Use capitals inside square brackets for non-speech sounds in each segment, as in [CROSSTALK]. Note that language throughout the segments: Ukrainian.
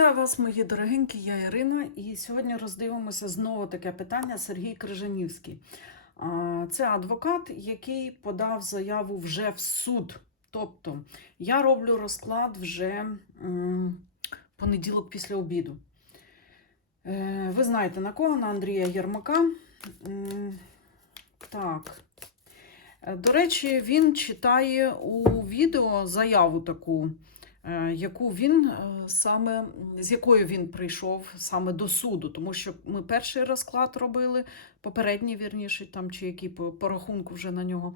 Вітаю вас, мої дорогенькі, я Ірина, і сьогодні роздивимося знову таке питання Сергій Крижанівський. Це адвокат, який подав заяву вже в суд. Тобто я роблю розклад вже понеділок після обіду. Е, Ви знаєте на кого? На Андрія Єрмака. Так. Е, До речі, він читає у відео заяву таку яку він е, саме з якою він прийшов саме до суду, тому що ми перший розклад робили, попередній вірніше, там чи який по, рахунку вже на нього.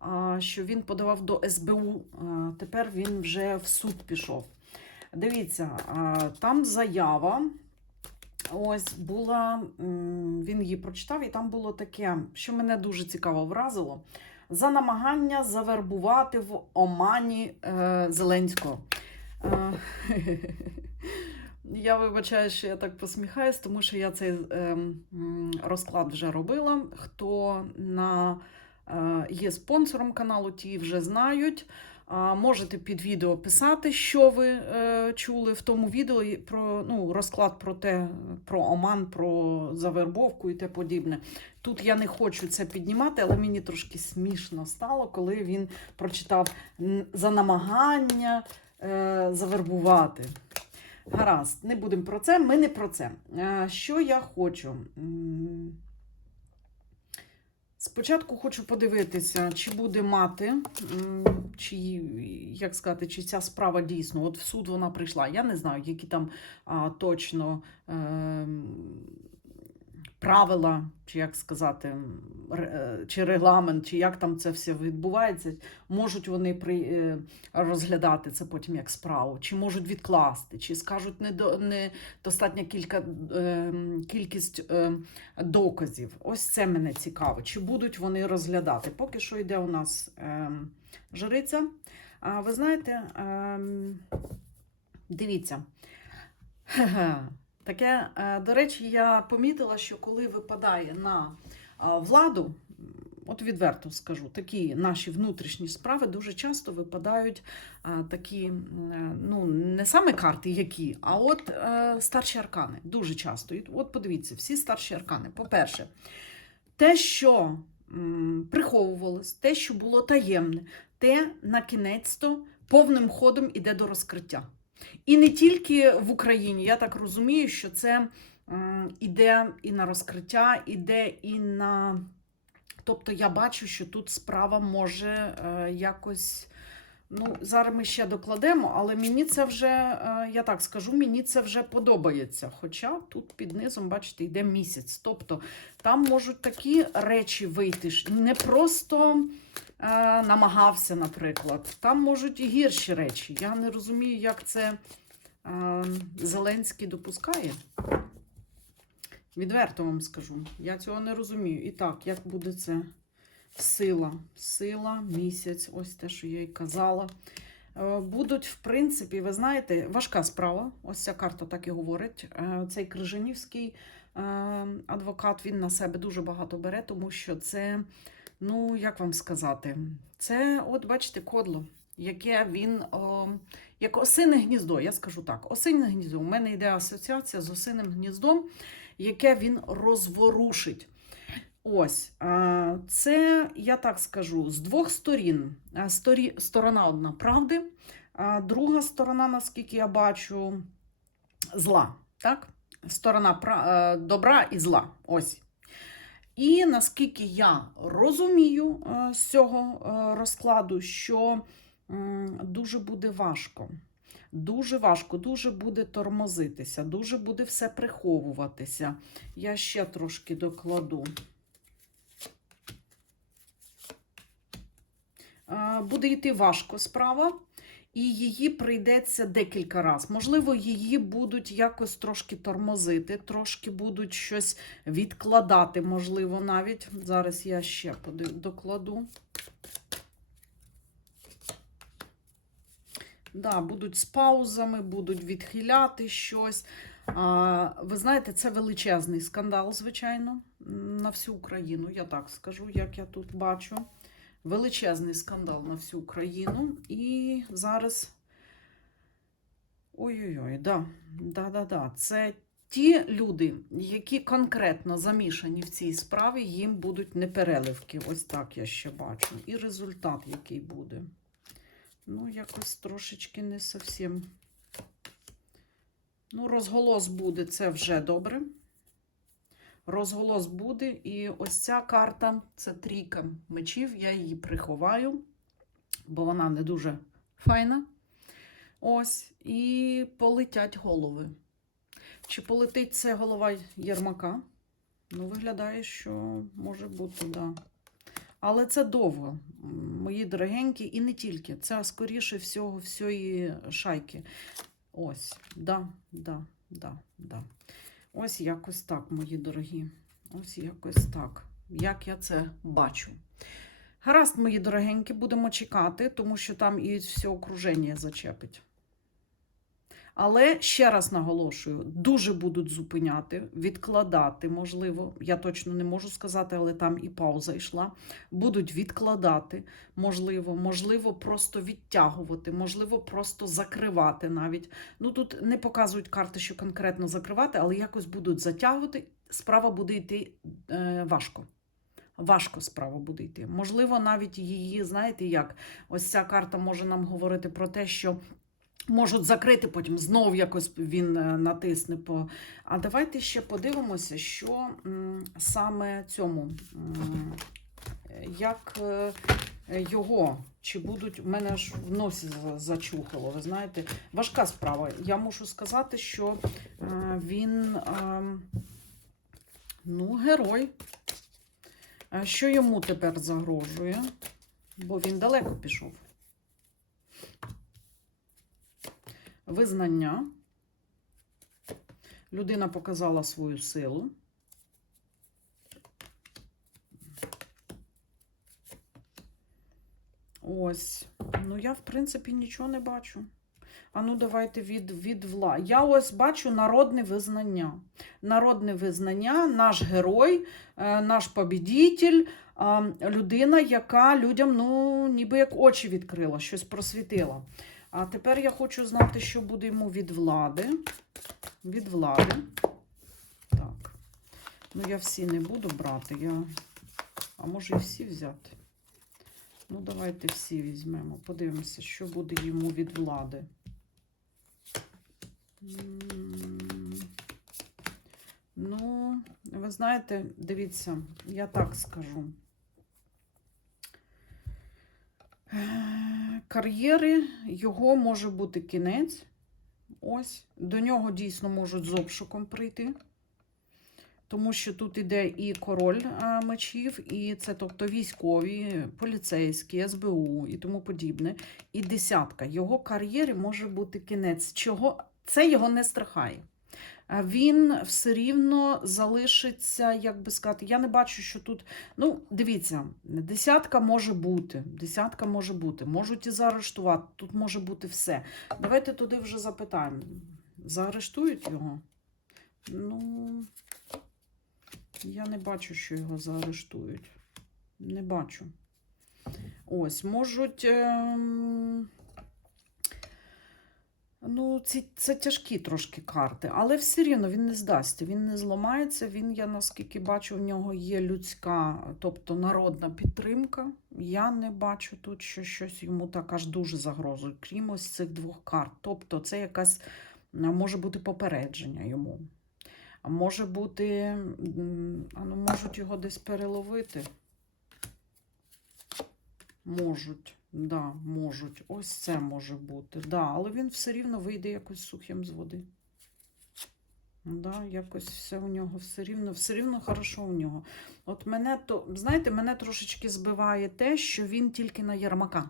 а, Що він подавав до СБУ. а, Тепер він вже в суд пішов. Дивіться, там заява. Ось була, він її прочитав, і там було таке, що мене дуже цікаво вразило: за намагання завербувати в Омані е, Зеленського. Е, [LAUGHS] Я вибачаю, що я так посміхаюсь, тому що я цей е, розклад вже робила. Хто на, е, є спонсором каналу, ті вже знають. Можете під відео писати, що ви е, чули в тому відео про ну, розклад про те, про Оман, про завербовку і те подібне. Тут я не хочу це піднімати, але мені трошки смішно стало, коли він прочитав за намагання завербувати. Гаразд, не будемо про це, ми не про це. Е, що я хочу? Спочатку хочу подивитися, чи буде мати, чи, як сказати, чи ця справа дійсно, от в суд вона прийшла. Я не знаю, які там а, точно ем, правила, чи як сказати, е, чи регламент, чи як там це все відбувається. Можуть вони при, е, розглядати це потім як справу, чи можуть відкласти, чи скажуть недо, недостатня кілька, е, кількість доказів. Ось це мене цікаво. Чи будуть вони розглядати? Поки що йде у нас жриця. А ви знаєте, дивіться. Таке, е, до речі, я помітила, що коли випадає на е, владу, от відверто скажу, такі наші внутрішні справи дуже часто випадають е, такі, ну, не саме карти, які, а от старші аркани. Дуже часто. І от подивіться, всі старші аркани. По-перше, те, що приховувалось, те, що було таємне, те на кінець-то повним ходом іде до розкриття. І не тільки в Україні, я так розумію, що це іде і на розкриття, іде і на. Тобто я бачу, що тут справа може е, якось. Ну, зараз ми ще докладемо, але мені це вже, е, я так скажу, мені це вже подобається. Хоча тут під низом, бачите, йде місяць. Тобто там можуть такі речі вийти, не просто е, намагався, наприклад. Там можуть і гірші речі. Я не розумію, як це е, Зеленський допускає. Відверто вам скажу. Я цього не розумію. І так, як буде це сила? Сила, місяць, ось те, що я й казала. Е, Будуть, в принципі, ви знаєте, важка справа. Ось ця карта так і говорить. Е, Цей Крижанівський е, адвокат він на себе дуже багато бере, тому що це, ну, як вам сказати, це, от бачите, кодло, яке він, як осине гніздо, я скажу так, осине гніздо. У мене йде асоціація з осиним гніздом, яке він розворушить. Ось, це, я так скажу, з двох сторін. Сторі, сторона одна правди, а друга сторона, наскільки я бачу, зла. Так? Сторона е, добра і зла. Ось. І наскільки я розумію е, з цього е, розкладу, що дуже буде важко. Дуже важко, дуже буде тормозитися, дуже буде все приховуватися. Я ще трошки докладу. Е, Буде йти важко справа, і її прийдеться декілька разів. Можливо, її будуть якось трошки тормозити, трошки будуть щось відкладати, можливо, навіть. Зараз я ще докладу. Да, будуть з паузами, будуть відхиляти щось. А, ви знаєте, це величезний скандал, звичайно, на всю Україну. Я так скажу, як я тут бачу. Величезний скандал на всю Україну. І зараз Ой-ой-ой, да. Да, да, да. Це ті люди, які конкретно замішані в цій справі, їм будуть непереливки. Ось так я ще бачу. І результат, який буде. Ну, якось трошечки не зовсім. Ну, розголос буде, це вже добре. Розголос буде. І ось ця карта це трійка мечів. Я її приховаю, бо вона не дуже файна. Ось, і полетять голови. Чи полетить це голова Єрмака? Ну, виглядає, що може бути, да. Але це довго, мої дорогенькі, і не тільки. Це скоріше всього всієї шайки. Ось, да, да, да, да. Ось якось так, мої дорогі. Ось якось так. Як я це бачу. Гаразд, мої дорогенькі, будемо чекати, тому що там і все окруження зачепить. Але ще раз наголошую: дуже будуть зупиняти, відкладати, можливо, я точно не можу сказати, але там і пауза йшла. Будуть відкладати, можливо, можливо, просто відтягувати, можливо, просто закривати навіть. Ну тут не показують карти, що конкретно закривати, але якось будуть затягувати. Справа буде йти е, важко. Важко справа буде йти. Можливо, навіть її, знаєте, як ось ця карта може нам говорити про те, що можуть закрити, потім знов якось він е, натисне по. А давайте ще подивимося, що саме цьому, як е, його, чи будуть в мене ж в носі зачухало, ви знаєте, важка справа. Я мушу сказати, що е, він ем, ну, герой. Що йому тепер загрожує? Бо він далеко пішов. Визнання. Людина показала свою силу. Ось. Ну, я, в принципі, нічого не бачу. А ну, давайте від, від вла. Я ось бачу народне визнання. Народне визнання, наш герой, е, наш побідітель, людина, яка людям, ну, ніби як очі відкрила, щось просвітила. А тепер я хочу знати, що буде йому від влади. Від влади. Так. Ну, я всі не буду брати. Я... А може і всі взяти. Ну, давайте всі візьмемо. Подивимося, що буде йому від влади. Ну, ви знаєте, дивіться, я так скажу. Е, Кар'єри його може бути кінець. Ось. До нього дійсно можуть з обшуком прийти. Тому що тут іде і король мечів, і це тобто військові, поліцейські, СБУ і тому подібне. І десятка. Його кар'єри може бути кінець. Чого це його не страхає. А Він все рівно залишиться, як би сказати, я не бачу, що тут. Ну, дивіться, десятка може бути. Десятка може бути. Можуть і заарештувати. Тут може бути все. Давайте туди вже запитаємо. Заарештують його? Ну, я не бачу, що його заарештують. Не бачу. Ось, можуть. Ем... Ну, ці, це тяжкі трошки карти, але все рівно він не здасться, він не зламається. Він, я наскільки бачу, в нього є людська, тобто народна підтримка. Я не бачу тут, що щось йому так аж дуже загрозує, крім ось цих двох карт. Тобто, це якась може бути попередження йому. А може бути, а ну, можуть його десь переловити. Можуть, да, можуть. Ось це може бути. Да, але він все рівно вийде якось сухим з води. Да, якось все у нього все рівно, все рівно хорошо у нього. От мене то, знаєте, мене трошечки збиває те, що він тільки на Ярмака.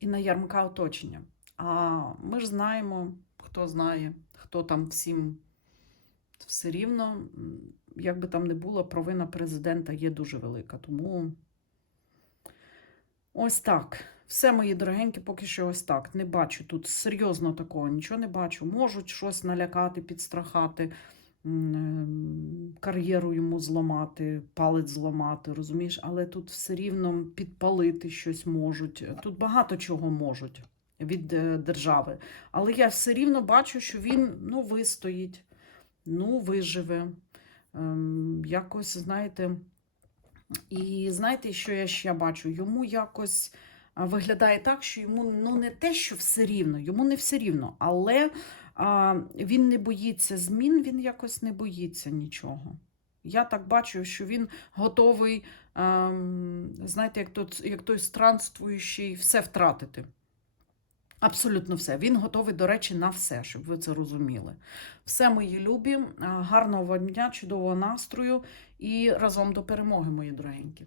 І на Ярмака оточення. А ми ж знаємо, хто знає, хто там всім все рівно, як би там не було, провина президента є дуже велика. Тому ось так. Все, мої дорогенькі, поки що ось так. Не бачу тут серйозно такого, нічого не бачу. Можуть щось налякати, підстрахати, ем, кар'єру йому зламати, палець зламати, розумієш? Але тут все рівно підпалити щось можуть. Тут багато чого можуть. від е, держави. Але я все рівно бачу, що він ну, вистоїть, ну, виживе. Ем, якось, знаєте, і знаєте, що я ще бачу? Йому якось виглядає так, що йому ну, не те, що все рівно, йому не все рівно, але а, він не боїться змін, він якось не боїться нічого. Я так бачу, що він готовий, а, знаєте, як, тот, як той странствуючий, все втратити. Абсолютно все. Він готовий, до речі, на все, щоб ви це розуміли. Все, мої любі, гарного вам дня, чудового настрою і разом до перемоги, мої дорогенькі.